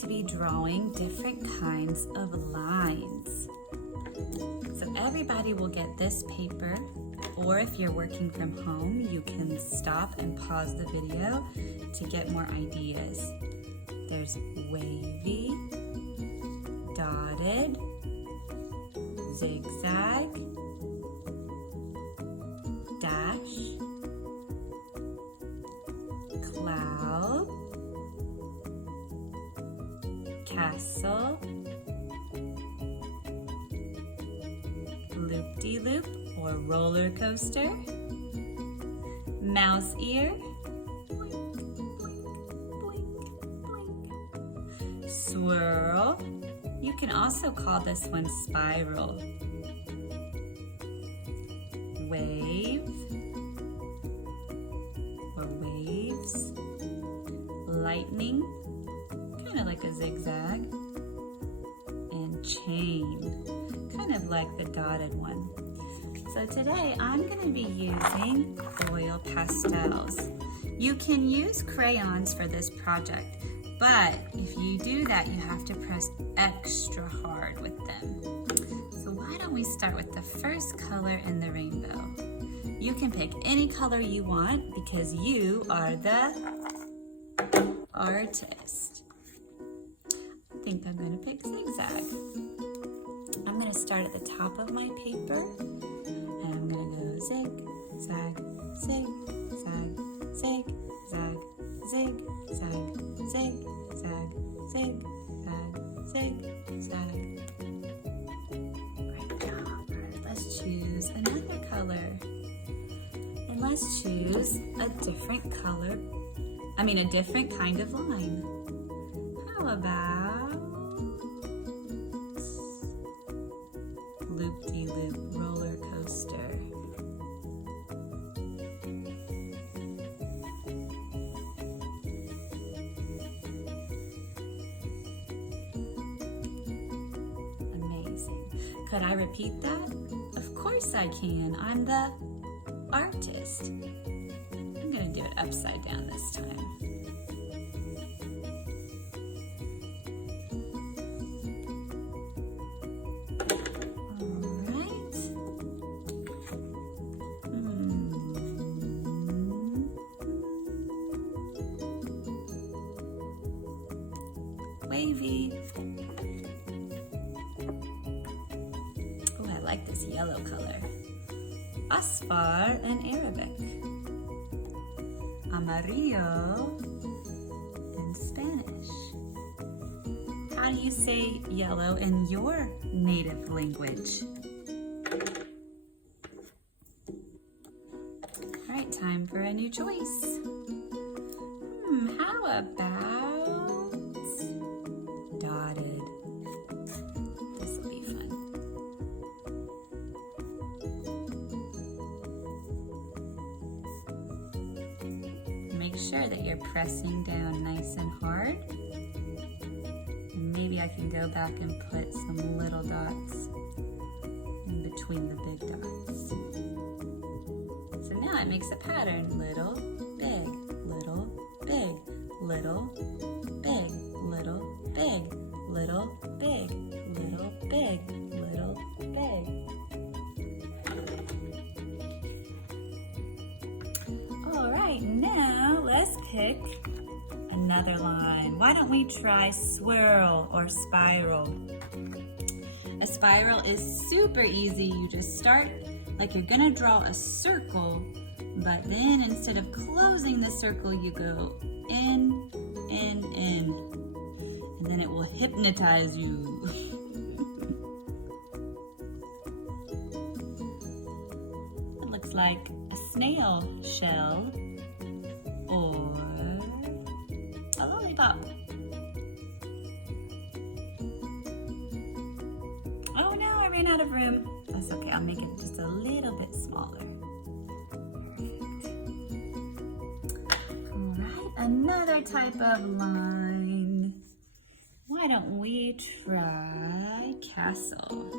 to be drawing different kinds of lines. So everybody will get this paper, or if you're working from home, you can stop and pause the video to get more ideas. There's wavy, dotted, zigzag, dash, cloud, castle, loop-de-loop or roller coaster, mouse ear, boink, boink, boink, boink, swirl. You can also call this one spiral. Wave or waves, lightning, kind of like a zigzag, and chain, kind of like the dotted one. So today I'm going to be using oil pastels. You can use crayons for this project, but if you do that, you have to press extra hard with them. So why don't we start with the first color in the rainbow? You can pick any color you want because you are the artist. I think I'm going to pick zigzag. I'm going to start at the top of my paper, and I'm going to go zig, zag, zig, zag, zig, zag, zig, zag, zig, zag, zig, zag, zig, zag. Great job. Let's choose another color. And let's choose a different color, a different kind of line. How about loop-de-loop roller coaster? Amazing. Could I repeat that? Of course I can. I'm the artist. I'm going to do it upside down this time. Wavy. Oh, I like this yellow color. Asfar in Arabic. Amarillo in Spanish. How do you say yellow in your native language? All right, time for a new choice. How about dotted? This will be fun. Make sure that you're pressing down nice and hard. And maybe I can go back and put some little dots in between the big dots. So now it makes a pattern. Little, big, little, big, little, big, little, big, little, big, little, big, little, big. All right, now let's pick another line. Why don't we try swirl or spiral? A spiral is super easy. You just start like you're gonna draw a circle, but then instead of closing the circle, you go in, in, in, and then it will hypnotize you. It looks like a snail shell or a lollipop. Oh no, I ran out of room. That's okay, I'll make it just a little bit smaller. Perfect. All right, another type of line. Why don't we try castle?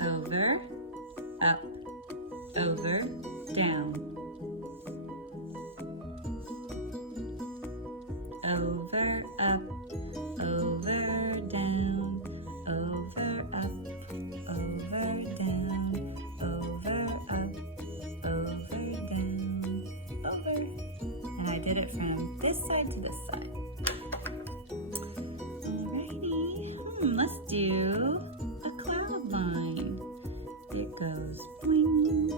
Over, up, over, down. Over, up, over, get it from this side to this side. Alrighty, let's do a cloud line. It goes boing,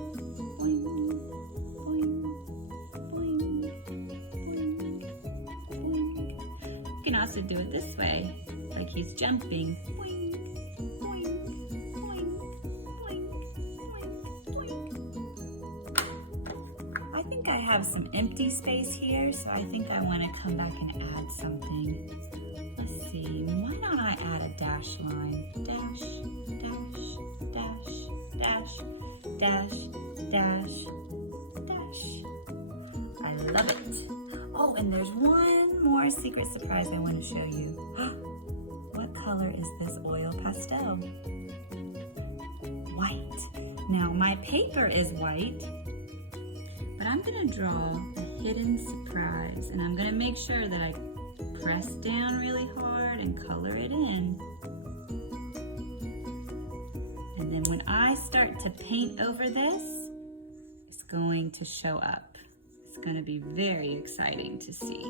boing, boing, boing, boing, boing. You can also do it this way, like he's jumping. Boing, boing, boing, boing, boing, boing. I think I have some empty space here, so I think I want to come back and add something. Let's see, why don't I add a dash line? Dash, dash, dash, dash, dash, dash, dash. I love it. Oh, and there's one more secret surprise I want to show you. What color is this oil pastel? White. Now, my paper is white, but I'm going to draw a hidden surprise, and I'm going to make sure that I press down really hard and color it in. And then when I start to paint over this, it's going to show up. It's going to be very exciting to see.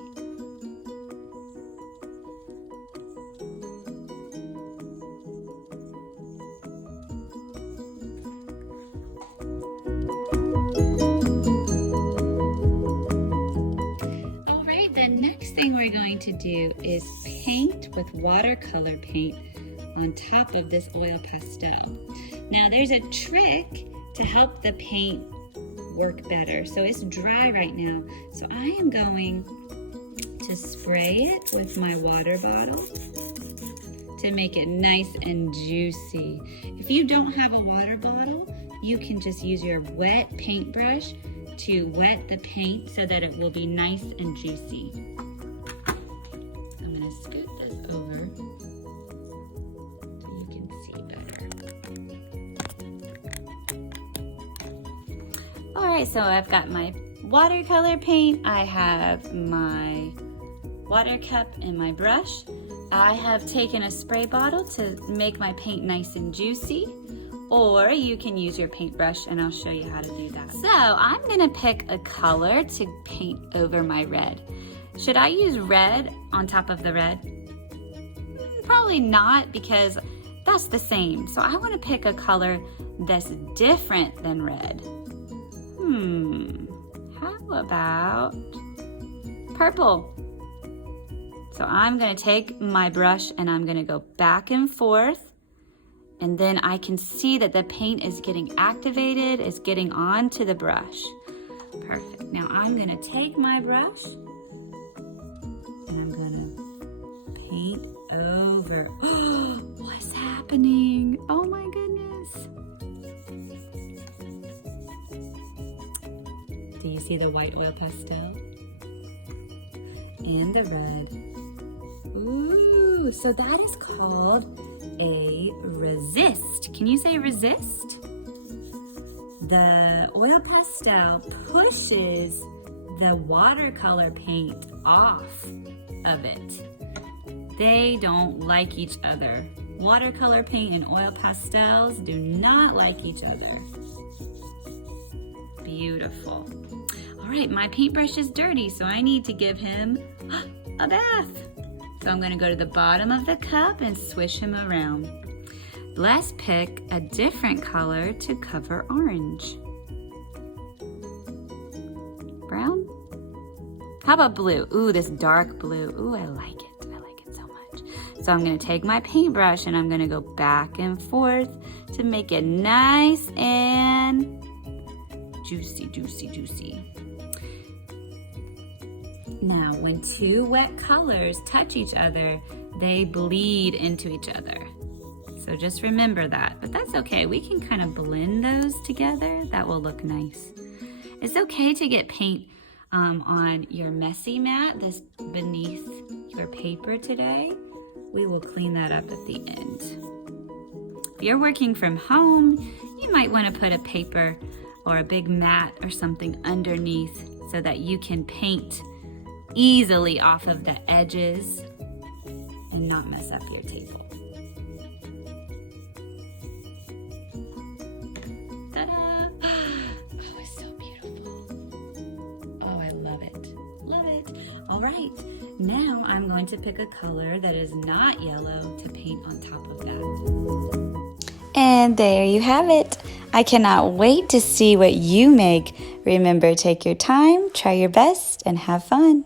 Alright, the next thing we're going to do is paint with watercolor paint on top of this oil pastel. Now there's a trick to help the paint work better. So it's dry right now. So I am going to spray it with my water bottle to make it nice and juicy. If you don't have a water bottle, you can just use your wet paintbrush to wet the paint so that it will be nice and juicy. I'm gonna scoot this over so you can see better. All right, so I've got my watercolor paint. I have my water cup and my brush. I have taken a spray bottle to make my paint nice and juicy, or you can use your paintbrush and I'll show you how to do that. So I'm gonna pick a color to paint over my red. Should I use red on top of the red? Probably not, because that's the same. So I wanna pick a color that's different than red. How about purple? So I'm gonna take my brush and I'm gonna go back and forth, and then I can see that the paint is getting activated, it's getting onto the brush. Perfect. Now I'm gonna take my brush and I'm gonna paint over. What's happening? Oh my goodness. Do you see the white oil pastel? And the red. Ooh, so that is called a resist. Can you say resist? The oil pastel pushes the watercolor paint off of it. They don't like each other. Watercolor paint and oil pastels do not like each other. Beautiful. All right, my paintbrush is dirty, so I need to give him a bath. So I'm gonna go to the bottom of the cup and swish him around. Let's pick a different color to cover orange. Brown? How about blue? Ooh, this dark blue. Ooh, I like it. I like it so much. So I'm gonna take my paintbrush and I'm gonna go back and forth to make it nice and juicy, juicy, juicy. Now, when two wet colors touch each other, they bleed into each other. So just remember that, but that's okay. We can kind of blend those together. That will look nice. It's okay to get paint on your messy mat that's beneath your paper today. We will clean that up at the end. If you're working from home, you might want to put a paper or a big mat or something underneath so that you can paint easily off of the edges and not mess up your table. Ta-da! Oh, it's so beautiful. Oh, I love it. Love it. All right, now I'm going to pick a color that is not yellow to paint on top of that. And there you have it. I cannot wait to see what you make. Remember, take your time, try your best, and have fun.